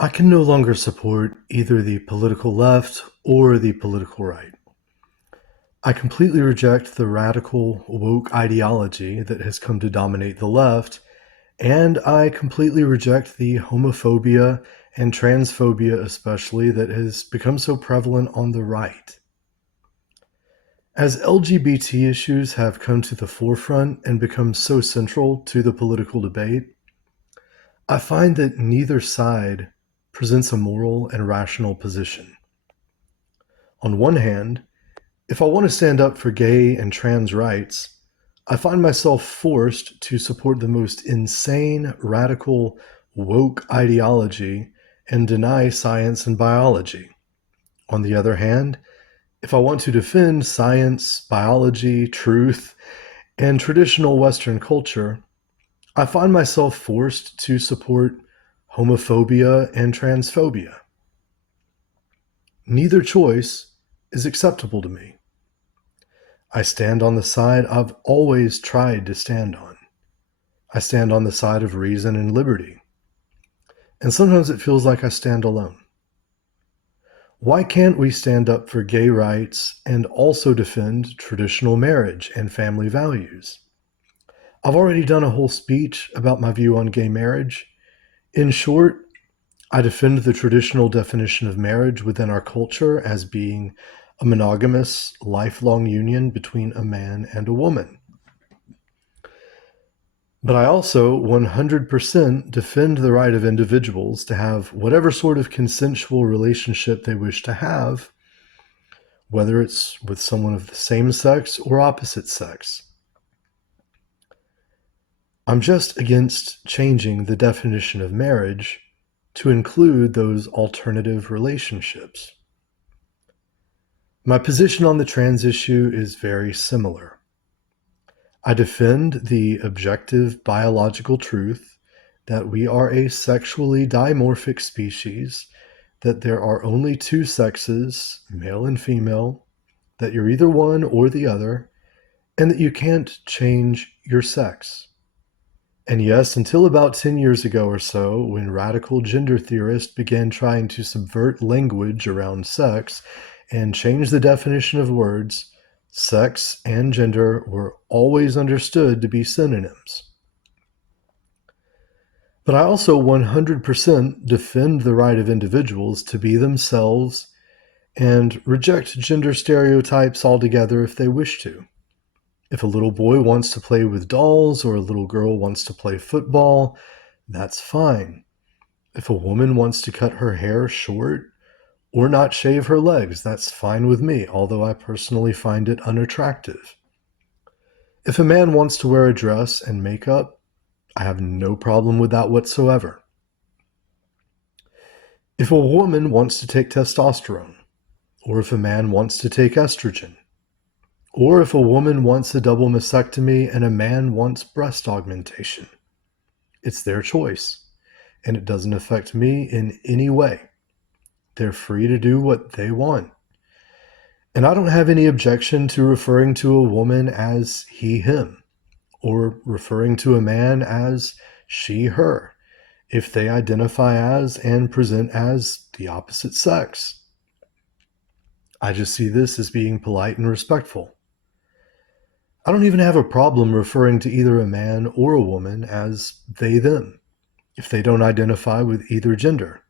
I can no longer support either the political left or the political right. I completely reject the radical woke ideology that has come to dominate the left, and I completely reject the homophobia and transphobia, especially, that has become so prevalent on the right. As LGBT issues have come to the forefront and become so central to the political debate, I find that neither side presents a moral and rational position. On one hand, if I want to stand up for gay and trans rights, I find myself forced to support the most insane, radical, woke ideology and deny science and biology. On the other hand, if I want to defend science, biology, truth, and traditional Western culture, I find myself forced to support homophobia and transphobia. Neither choice is acceptable to me. I stand on the side I've always tried to stand on. I stand on the side of reason and liberty. And sometimes it feels like I stand alone. Why can't we stand up for gay rights and also defend traditional marriage and family values? I've already done a whole speech about my view on gay marriage. In short, I defend the traditional definition of marriage within our culture as being a monogamous, lifelong union between a man and a woman. But I also 100% defend the right of individuals to have whatever sort of consensual relationship they wish to have, whether it's with someone of the same sex or opposite sex. I'm just against changing the definition of marriage to include those alternative relationships. My position on the trans issue is very similar. I defend the objective biological truth that we are a sexually dimorphic species, that there are only two sexes, male and female, that you're either one or the other, and that you can't change your sex. And yes, until about 10 years ago or so, when radical gender theorists began trying to subvert language around sex and change the definition of words, sex and gender were always understood to be synonyms. But I also 100% defend the right of individuals to be themselves and reject gender stereotypes altogether if they wish to. If a little boy wants to play with dolls or a little girl wants to play football, that's fine. If a woman wants to cut her hair short or not shave her legs, that's fine with me, although I personally find it unattractive. If a man wants to wear a dress and makeup, I have no problem with that whatsoever. If a woman wants to take testosterone, or if a man wants to take estrogen, or if a woman wants a double mastectomy and a man wants breast augmentation, it's their choice, and it doesn't affect me in any way. They're free to do what they want. And I don't have any objection to referring to a woman as he, him, or referring to a man as she, her, if they identify as and present as the opposite sex. I just see this as being polite and respectful. I don't even have a problem referring to either a man or a woman as they, them, if they don't identify with either gender.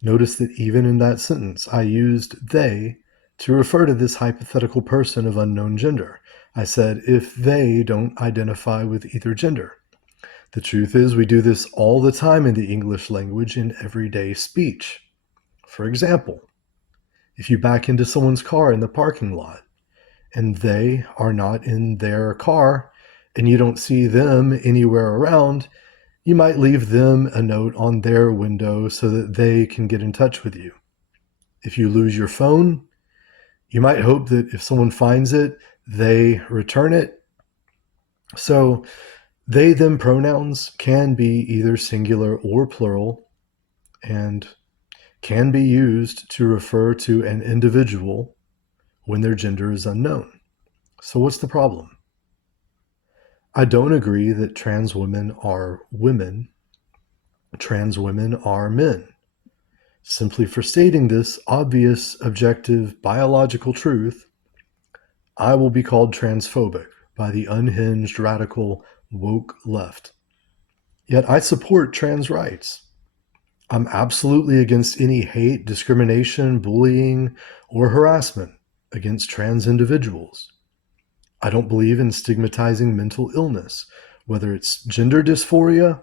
Notice that even in that sentence, I used they to refer to this hypothetical person of unknown gender. I said, if they don't identify with either gender. The truth is, we do this all the time in the English language in everyday speech. For example, if you back into someone's car in the parking lot, and they are not in their car, and you don't see them anywhere around, you might leave them a note on their window so that they can get in touch with you. If you lose your phone, you might hope that if someone finds it, they return it. So they, them pronouns can be either singular or plural and can be used to refer to an individual when their gender is unknown. So what's the problem? I don't agree that trans women are women, Trans women are men. Simply for stating this obvious, objective, biological truth, I will be called transphobic by the unhinged, radical, woke left. Yet I support trans rights. I'm absolutely against any hate, discrimination, bullying, or harassment against trans individuals. I don't believe in stigmatizing mental illness, whether it's gender dysphoria,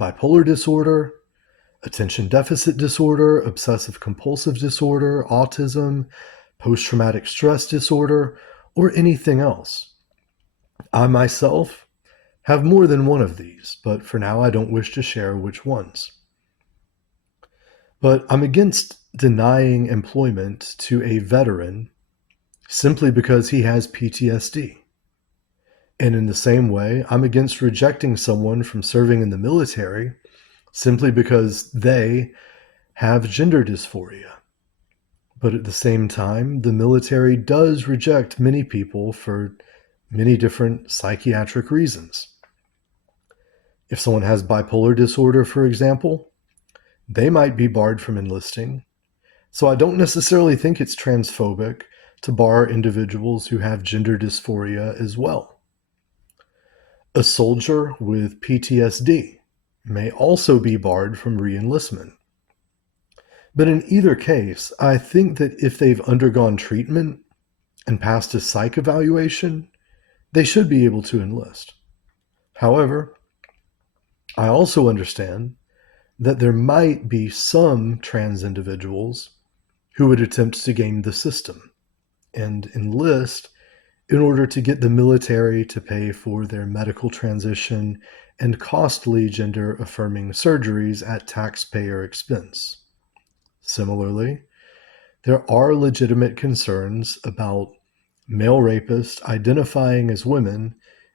bipolar disorder, attention deficit disorder, obsessive compulsive disorder, autism, post traumatic stress disorder, or anything else. I myself have more than one of these, but for now I don't wish to share which ones. But I'm against denying employment to a veteran simply because he has PTSD. And in the same way, I'm against rejecting someone from serving in the military simply because they have gender dysphoria. But at the same time, the military does reject many people for many different psychiatric reasons. If someone has bipolar disorder, for example, they might be barred from enlisting. So I don't necessarily think it's transphobic to bar individuals who have gender dysphoria as well. A soldier with PTSD may also be barred from re-enlistment. But in either case, I think that if they've undergone treatment and passed a psych evaluation, they should be able to enlist. However, I also understand that there might be some trans individuals who would attempt to game the system and enlist in order to get the military to pay for their medical transition and costly gender affirming surgeries at taxpayer expense. Similarly, there are legitimate concerns about male rapists identifying as women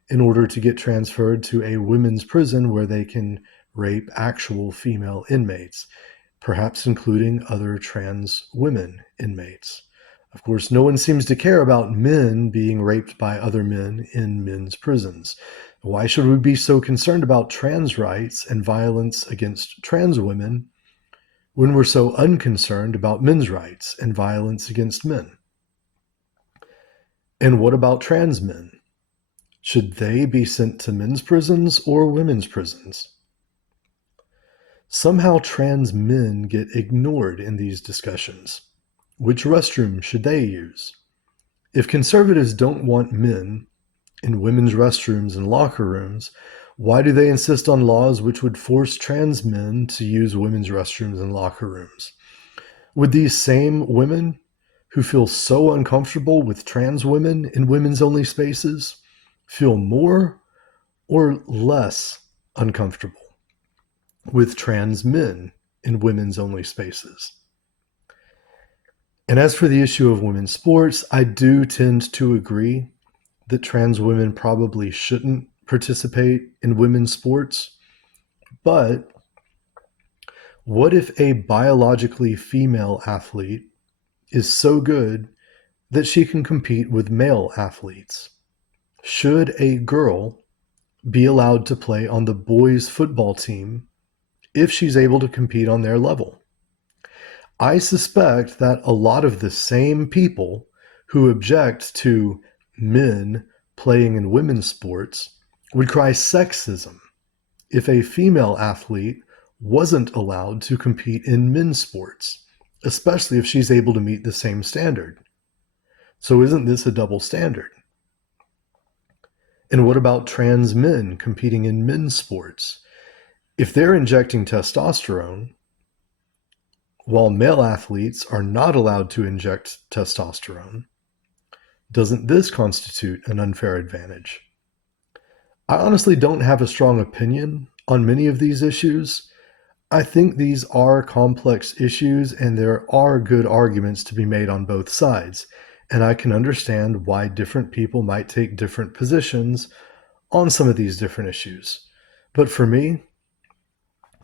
in order to get transferred to a women's prison where they can rape actual female inmates, perhaps including other trans women inmates. Of course, no one seems to care about men being raped by other men in men's prisons. Why should we be so concerned about trans rights and violence against trans women when we're so unconcerned about men's rights and violence against men? And what about trans men? Should they be sent to men's prisons or women's prisons? Somehow trans men get ignored in these discussions. Which restroom should they use? If conservatives don't want men in women's restrooms and locker rooms, why do they insist on laws which would force trans men to use women's restrooms and locker rooms? Would these same women who feel so uncomfortable with trans women in women's only spaces feel more or less uncomfortable with trans men in women's only spaces? And as for the issue of women's sports, I do tend to agree that trans women probably shouldn't participate in women's sports. But what if a biologically female athlete is so good that she can compete with male athletes? Should a girl be allowed to play on the boys' football team if she's able to compete on their level? I suspect that a lot of the same people who object to men playing in women's sports would cry sexism if a female athlete wasn't allowed to compete in men's sports, especially if she's able to meet the same standard. So isn't this a double standard? And what about trans men competing in men's sports? If they're injecting testosterone, while male athletes are not allowed to inject testosterone, doesn't this constitute an unfair advantage? I honestly don't have a strong opinion on many of these issues. I think these are complex issues and there are good arguments to be made on both sides. And I can understand why different people might take different positions on some of these different issues. But for me,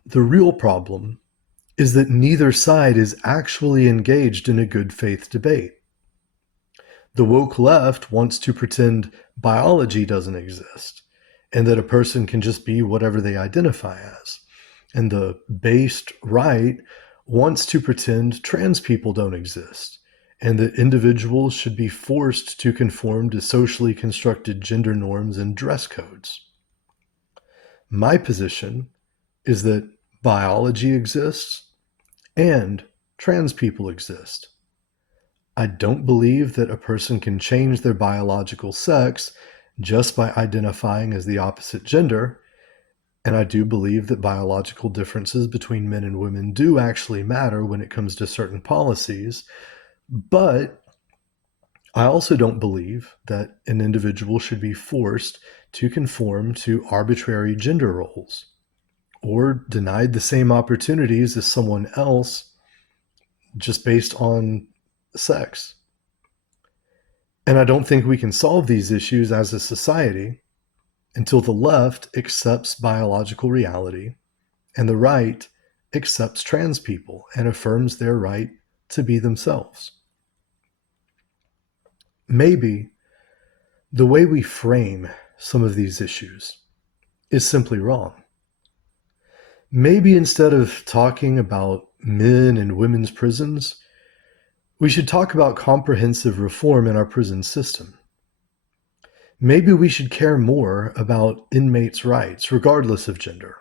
the real problem is that neither side is actually engaged in a good faith debate. The woke left wants to pretend biology doesn't exist and that a person can just be whatever they identify as. And the based right wants to pretend trans people don't exist and that individuals should be forced to conform to socially constructed gender norms and dress codes. My position is that biology exists and trans people exist. I don't believe that a person can change their biological sex just by identifying as the opposite gender, and I do believe that biological differences between men and women do actually matter when it comes to certain policies, but I also don't believe that an individual should be forced to conform to arbitrary gender roles or denied the same opportunities as someone else just based on sex. And I don't think we can solve these issues as a society until the left accepts biological reality and the right accepts trans people and affirms their right to be themselves. Maybe the way we frame some of these issues is simply wrong. Maybe instead of talking about men and women's prisons, we should talk about comprehensive reform in our prison system. Maybe we should care more about inmates' rights, regardless of gender.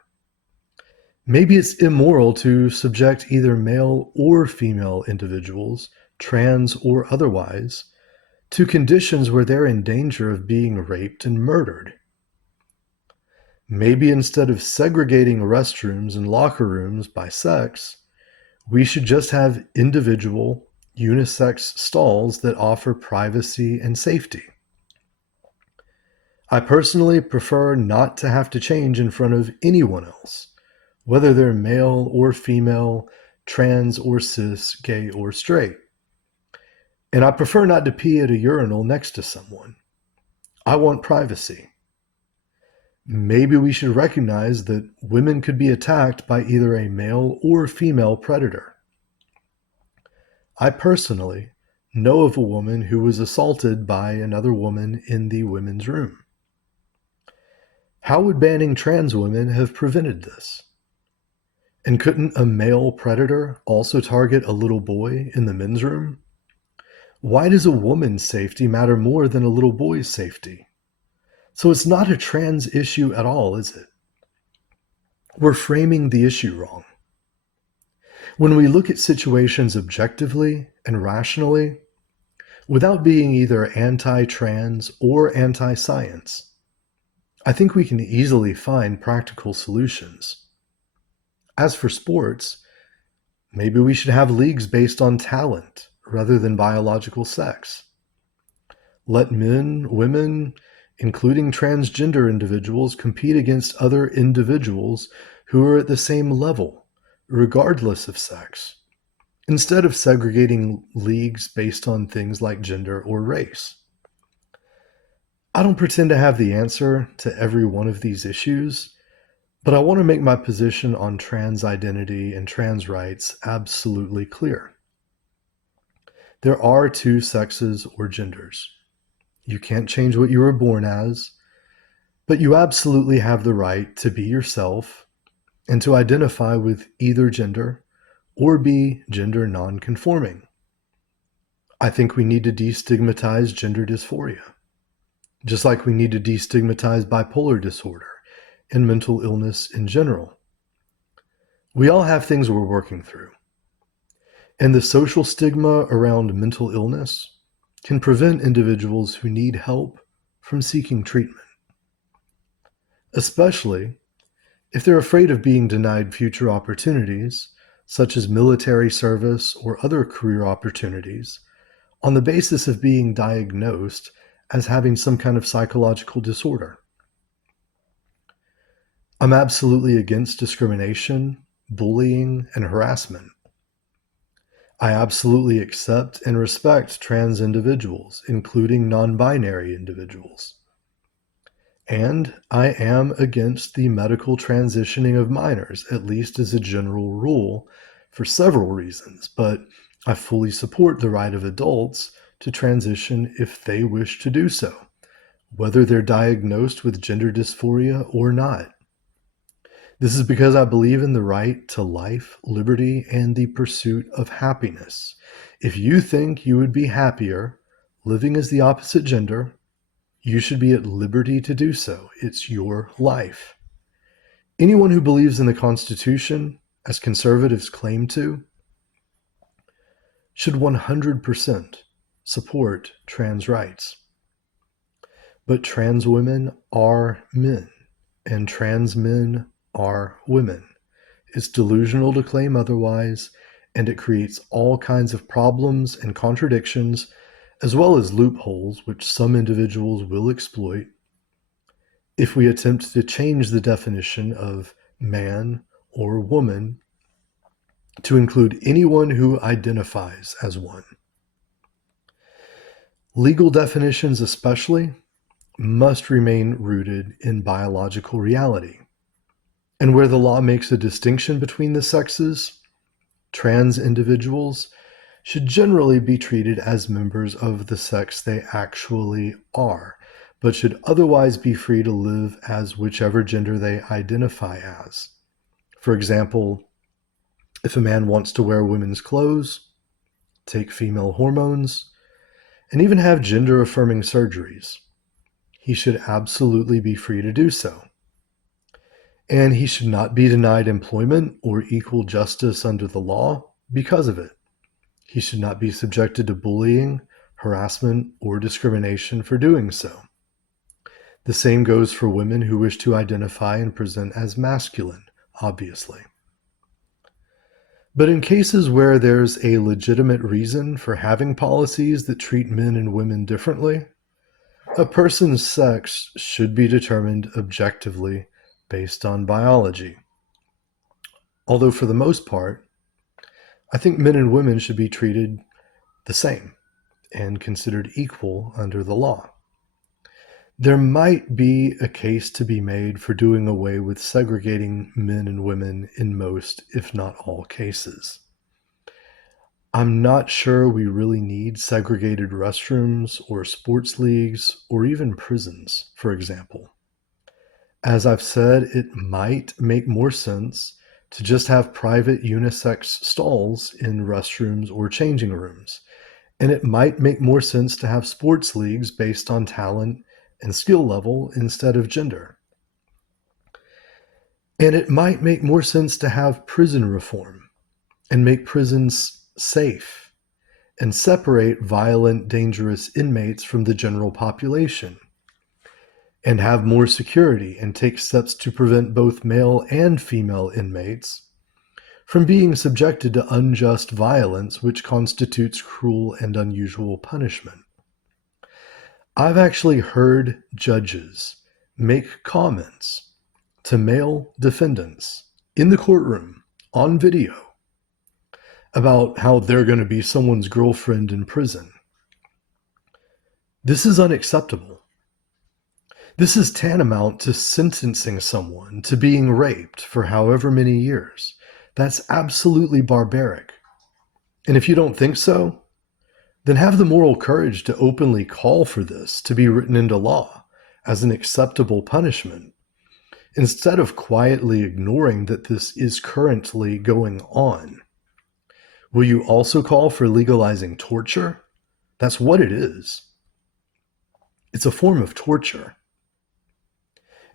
Maybe it's immoral to subject either male or female individuals, trans or otherwise, to conditions where they're in danger of being raped and murdered. Maybe instead of segregating restrooms and locker rooms by sex, we should just have individual, unisex stalls that offer privacy and safety. I personally prefer not to have to change in front of anyone else, whether they're male or female, trans or cis, gay or straight. And I prefer not to pee at a urinal next to someone. I want privacy. Maybe we should recognize that women could be attacked by either a male or female predator. I personally know of a woman who was assaulted by another woman in the women's room. How would banning trans women have prevented this? And couldn't a male predator also target a little boy in the men's room? Why does a woman's safety matter more than a little boy's safety? So it's not a trans issue at all, is it? We're framing the issue wrong. When we look at situations objectively and rationally, without being either anti-trans or anti-science, I think we can easily find practical solutions. As for sports, maybe we should have leagues based on talent rather than biological sex. Let men, women, including transgender individuals, compete against other individuals who are at the same level, regardless of sex, instead of segregating leagues based on things like gender or race. I don't pretend to have the answer to every one of these issues, but I want to make my position on trans identity and trans rights absolutely clear. There are two sexes or genders. You can't change what you were born as, but you absolutely have the right to be yourself and to identify with either gender or be gender non-conforming. I think we need to destigmatize gender dysphoria, just like we need to destigmatize bipolar disorder and mental illness in general. We all have things we're working through, and the social stigma around mental illness can prevent individuals who need help from seeking treatment, especially if they're afraid of being denied future opportunities, such as military service or other career opportunities, on the basis of being diagnosed as having some kind of psychological disorder. I'm absolutely against discrimination, bullying, and harassment. I absolutely accept and respect trans individuals, including non-binary individuals. And I am against the medical transitioning of minors, at least as a general rule, for several reasons, but I fully support the right of adults to transition if they wish to do so, whether they're diagnosed with gender dysphoria or not. This is because I believe in the right to life, liberty, and the pursuit of happiness. If you think you would be happier living as the opposite gender, you should be at liberty to do so. It's your life. Anyone who believes in the Constitution, as conservatives claim to, should 100% support trans rights. But trans women are men, and trans men are women. It's delusional to claim otherwise, and it creates all kinds of problems and contradictions, as well as loopholes which some individuals will exploit if we attempt to change the definition of man or woman to include anyone who identifies as one. Legal definitions, especially, must remain rooted in biological reality. And where the law makes a distinction between the sexes, trans individuals should generally be treated as members of the sex they actually are, but should otherwise be free to live as whichever gender they identify as. For example, if a man wants to wear women's clothes, take female hormones, and even have gender-affirming surgeries, he should absolutely be free to do so. And he should not be denied employment or equal justice under the law because of it. He should not be subjected to bullying, harassment, or discrimination for doing so. The same goes for women who wish to identify and present as masculine, obviously. But in cases where there's a legitimate reason for having policies that treat men and women differently, a person's sex should be determined objectively based on biology. Although for the most part, I think men and women should be treated the same and considered equal under the law. There might be a case to be made for doing away with segregating men and women in most, if not all, cases. I'm not sure we really need segregated restrooms or sports leagues or even prisons, for example. As I've said, it might make more sense to just have private unisex stalls in restrooms or changing rooms. And it might make more sense to have sports leagues based on talent and skill level instead of gender. And it might make more sense to have prison reform and make prisons safe and separate violent, dangerous inmates from the general population and have more security and take steps to prevent both male and female inmates from being subjected to unjust violence which constitutes cruel and unusual punishment. I've actually heard judges make comments to male defendants in the courtroom on video about how they're going to be someone's girlfriend in prison. This is unacceptable. This is tantamount to sentencing someone to being raped for however many years. That's absolutely barbaric. And if you don't think so, then have the moral courage to openly call for this to be written into law as an acceptable punishment, instead of quietly ignoring that this is currently going on. Will you also call for legalizing torture? That's what it is. It's a form of torture.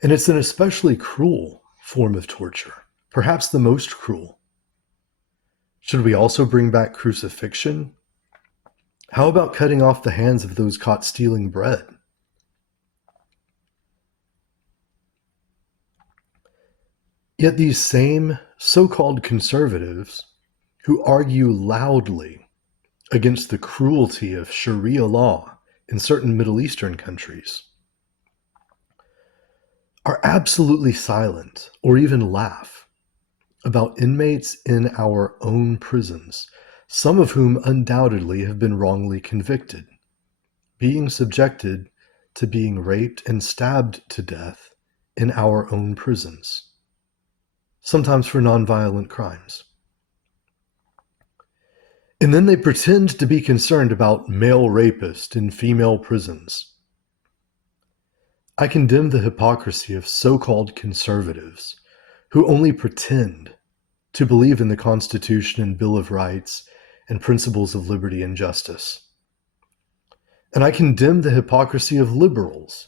And it's an especially cruel form of torture, perhaps the most cruel. Should we also bring back crucifixion? How about cutting off the hands of those caught stealing bread? Yet these same so-called conservatives who argue loudly against the cruelty of Sharia law in certain Middle Eastern countries are absolutely silent or even laugh about inmates in our own prisons, some of whom undoubtedly have been wrongly convicted, being subjected to being raped and stabbed to death in our own prisons, sometimes for nonviolent crimes. And then they pretend to be concerned about male rapists in female prisons. I condemn the hypocrisy of so-called conservatives who only pretend to believe in the Constitution and Bill of Rights and principles of liberty and justice. And I condemn the hypocrisy of liberals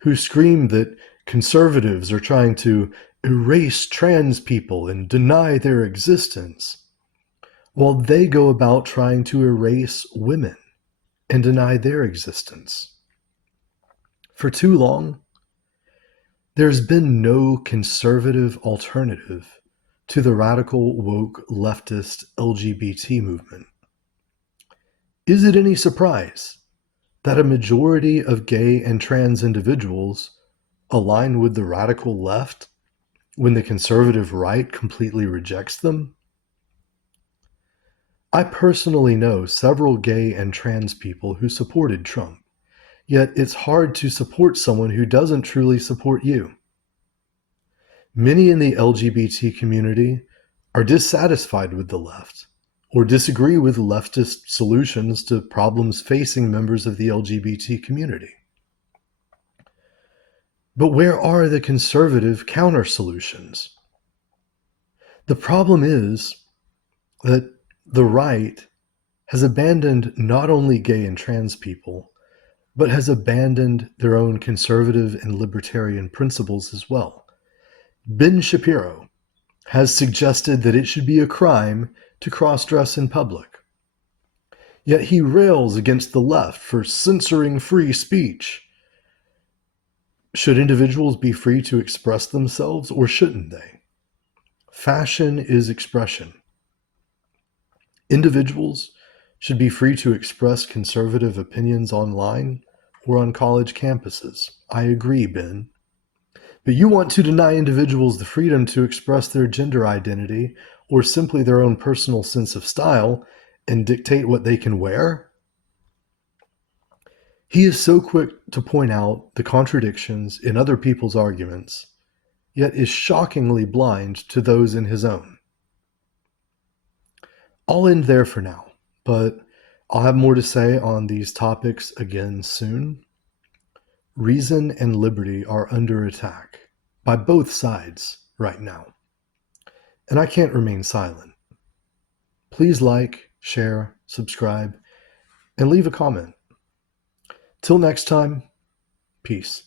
who scream that conservatives are trying to erase trans people and deny their existence, while they go about trying to erase women and deny their existence. For too long, there's been no conservative alternative to the radical woke leftist LGBT movement. Is it any surprise that a majority of gay and trans individuals align with the radical left when the conservative right completely rejects them? I personally know several gay and trans people who supported Trump, yet it's hard to support someone who doesn't truly support you. Many in the LGBT community are dissatisfied with the left or disagree with leftist solutions to problems facing members of the LGBT community. But where are the conservative counter solutions? The problem is that the right has abandoned not only gay and trans people, but has abandoned their own conservative and libertarian principles as well. Ben Shapiro has suggested that it should be a crime to cross-dress in public. Yet he rails against the left for censoring free speech. Should individuals be free to express themselves, or shouldn't they? Fashion is expression. Individuals should be free to express conservative opinions online or on college campuses. I agree, Ben. But you want to deny individuals the freedom to express their gender identity or simply their own personal sense of style and dictate what they can wear? He is so quick to point out the contradictions in other people's arguments, yet is shockingly blind to those in his own. I'll end there for now, but I'll have more to say on these topics again soon. Reason and liberty are under attack by both sides right now, and I can't remain silent. Please like, share, subscribe, and leave a comment. Till next time, peace.